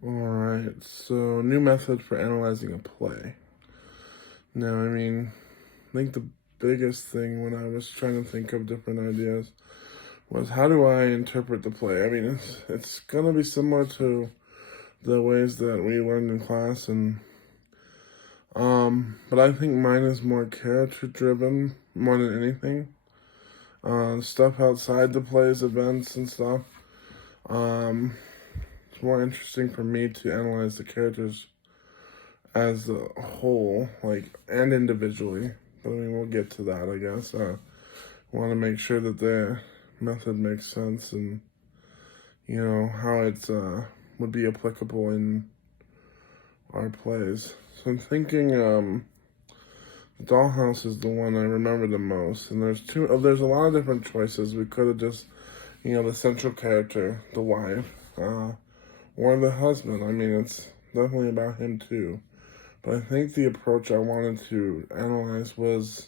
Alright, so new method for analyzing a play. Now, I think the biggest thing when I was trying to think of different ideas was how do I interpret the play? It's gonna be similar to the ways that we learned in class, and but I think mine is more character driven more than anything. Stuff outside the play's events and stuff. Um, it's more interesting for me to analyze the characters as a whole, and individually. But we'll get to that, I guess. Want to make sure that the method makes sense and, how it would be applicable in our plays. So I'm thinking Dollhouse is the one I remember the most. And there's a lot of different choices. We could have just, the central character, the wife, or the husband. It's definitely about him too. But I think the approach I wanted to analyze was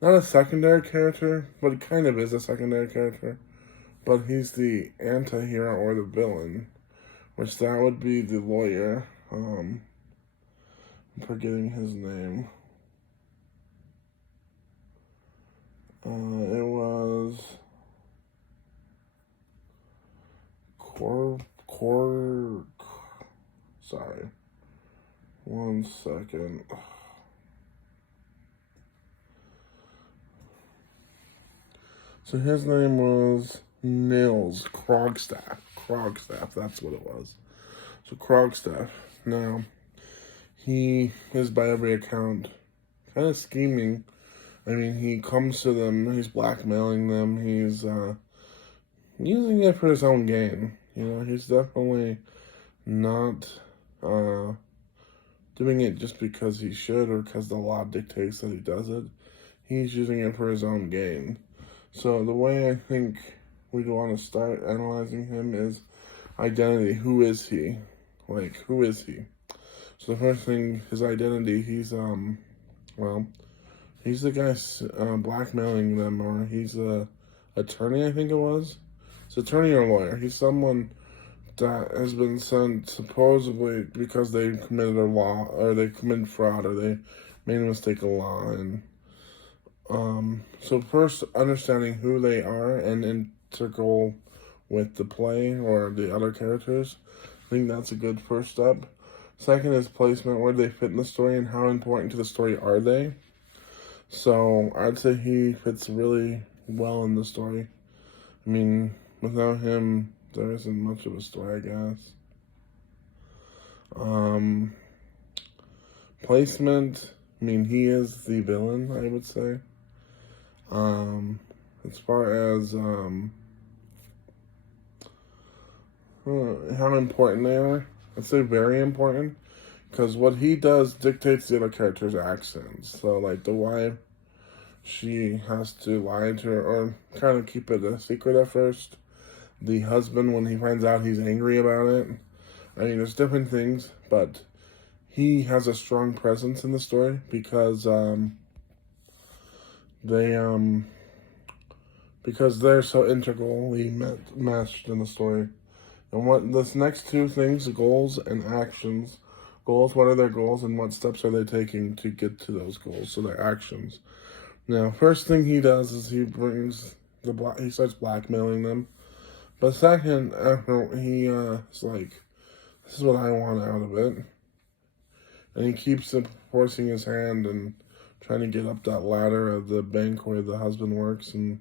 not a secondary character, but it kind of is a secondary character. But he's the anti-hero or the villain, which that would be the lawyer. I'm forgetting his name. It was sorry. One second. So his name was Nils Krogstaff. Krogstaff, that's what it was. So Krogstaff. Now, he is by every account kind of scheming. He comes to them, he's blackmailing them, he's using it for his own gain. He's definitely not doing it just because he should or because the law dictates that he does it. He's using it for his own gain. So the way I think we'd want to start analyzing him is identity. Who is he? Who is he? So the first thing, his identity, he's the guy blackmailing them, or he's a attorney, I think it was. It's attorney or lawyer. He's someone that has been sent supposedly because they committed a law, or they committed fraud, or they made a mistake of law. And so first, understanding who they are and integral with the play or the other characters, I think that's a good first step. Second is placement, where they fit in the story and how important to the story are they. So I'd say he fits really well in the story. Without him, there isn't much of a story, I guess. Placement, he is the villain, I would say. As far as how important they are, I'd say very important, because what he does dictates the other character's actions. So, the wife, she has to lie to her, or kind of keep it a secret at first. The husband, when he finds out, he's angry about it. There's different things, but he has a strong presence in the story because they're so integrally meshed in the story. And what this next two things, goals and actions. Goals, what are their goals, and what steps are they taking to get to those goals? So their actions. Now, first thing he does is he starts blackmailing them. But second, after he is like, this is what I want out of it, and he keeps forcing his hand and trying to get up that ladder of the bank where the husband works. And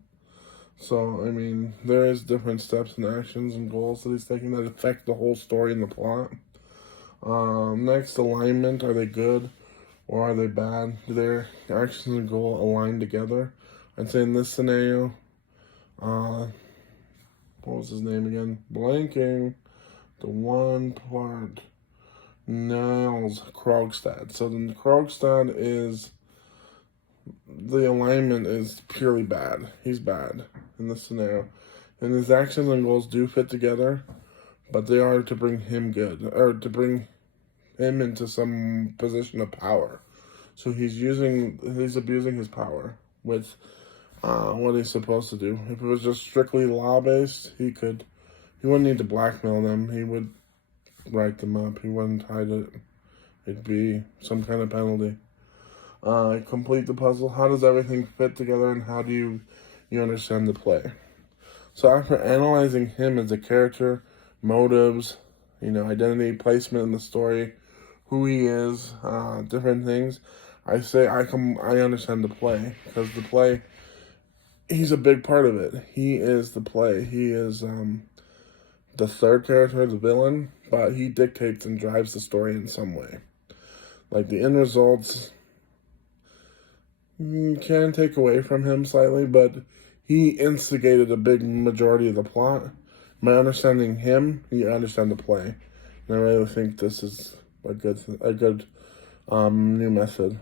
so, there is different steps and actions and goals that he's taking that affect the whole story and the plot. Next, alignment. Are they good or are they bad? Do their actions and goal align together? I'd say in this scenario, what was his name again? Blanking. The one part. Niles Krogstad. So then Krogstad is, the alignment is purely bad. He's bad in this scenario. And his actions and goals do fit together, but they are to bring him good, or to bring him into some position of power. So he's abusing his power with what he's supposed to do. If it was just strictly law-based, he wouldn't need to blackmail them. He would write them up. He wouldn't hide it. It'd be some kind of penalty. Complete the puzzle. How does everything fit together, and how do you understand the play? So after analyzing him as a character, motives, identity, placement in the story, who he is, different things, I say I understand the play, because the play, he's a big part of it. He is the play. He is the third character, the villain, but he dictates and drives the story in some way. Like the end results can take away from him slightly, but he instigated a big majority of the plot. By understanding him, you understand the play. And I really think this is a good new method.